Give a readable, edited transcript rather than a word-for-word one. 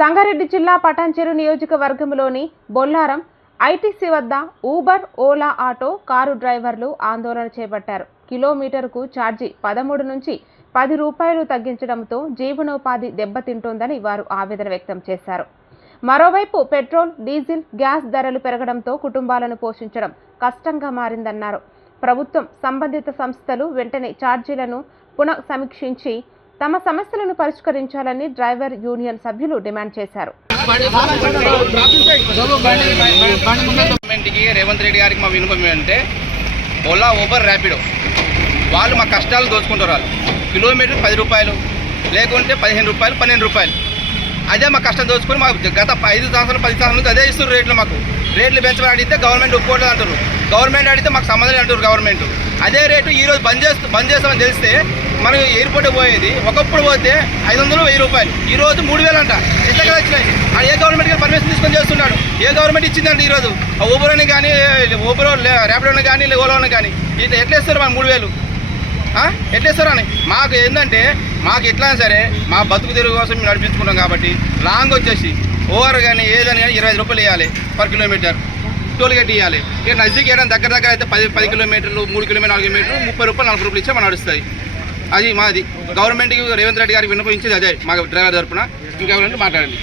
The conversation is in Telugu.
సంగారెడ్డి జిల్లా పటాన్చెరు నియోజకవర్గంలోని బొల్లారం ఐటీసీ వద్ద ఊబర్, ఓలా ఆటో, కారు డ్రైవర్లు ఆందోళన చేపట్టారు. కిలోమీటరుకు ఛార్జీ 13 నుంచి 10 రూపాయలు తగ్గించడంతో జీవనోపాధి దెబ్బతింటోందని వారు ఆవేదన వ్యక్తం చేశారు. మరోవైపు పెట్రోల్, డీజిల్, గ్యాస్ ధరలు పెరగడంతో కుటుంబాలను పోషించడం కష్టంగా మారిందన్నారు. ప్రభుత్వం, సంబంధిత సంస్థలు వెంటనే ఛార్జీలను పునః సమీక్షించి తమ సమస్యలను పరిష్కరించాలని డ్రైవర్ యూనియన్ సభ్యులు డిమాండ్ చేశారు. రేవంత్ రెడ్డి గారికి మా విన్నపం ఏంటంటే ఓలా, ఊబర్, ర్యాపిడో వాళ్ళు మా కష్టాలు దోచుకుంటారు. కిలోమీటర్ 10 రూపాయలు లేకుంటే 15 రూపాయలు, 12 రూపాయలు అదే మా కష్టం దోచుకొని మాకు గత 5 సంవత్సరాలు 10 సంవత్సరాల నుంచి అదే ఇస్తారు రేట్లు. మాకు రేట్లు పెంచమని అడిగితే గవర్నమెంట్ ఒప్పుకోవట్లేదు అంటారు. గవర్నమెంట్ అడిగితే మాకు సంబంధం అంటారు. గవర్నమెంట్ అదే రేటు ఈరోజు బంద్ చేస్తామని తెలిస్తే మనం ఎయిర్పోర్ట్ పోయేది ఒకప్పుడు పోతే 500, 1000 రూపాయలు, ఈరోజు 3000 అంట. ఎట్లా కదా వచ్చినాయి? ఏ గవర్నమెంట్ కానీ పర్మిషన్ తీసుకొని చేస్తున్నాడు? ఏ గవర్నమెంట్ ఇచ్చిందంటే ఈరోజు ఊబర్ అని కానీ, ఊబర్ ర్యాపిడోని కానీ, ఓలాని కానీ ఇట్లా ఎట్లా ఇస్తారు? మనం 3000 ఎట్లా ఇస్తారు అని మాకు ఏంటంటే మాకు ఎట్లా సరే మా బతుకు తెరుగు కోసం మేము నడిపించుకుంటాం కాబట్టి లాంగ్ వచ్చేసి ఓవర్ కానీ ఏదని కానీ 25 రూపాయలు వేయాలి పర్ కిలోమీటర్. టోల్ గేట్ ఇవ్వాలి. ఇక నజదీక్ వేయడం దగ్గర అయితే 10 కిలోమీటర్లు, 3 కిలోమీటర్లు, 4 కిలోమీటర్లు 30 రూపాయలు, 40 రూపాయలు ఇచ్చే మనం నడుస్తుంది. అది మాది గవర్నమెంట్కి రేవంత్ రెడ్డి గారికి విన్నపించేది అదే మా డ్రైవర్ తరపున. ఇంకెవరంటే మాట్లాడండి.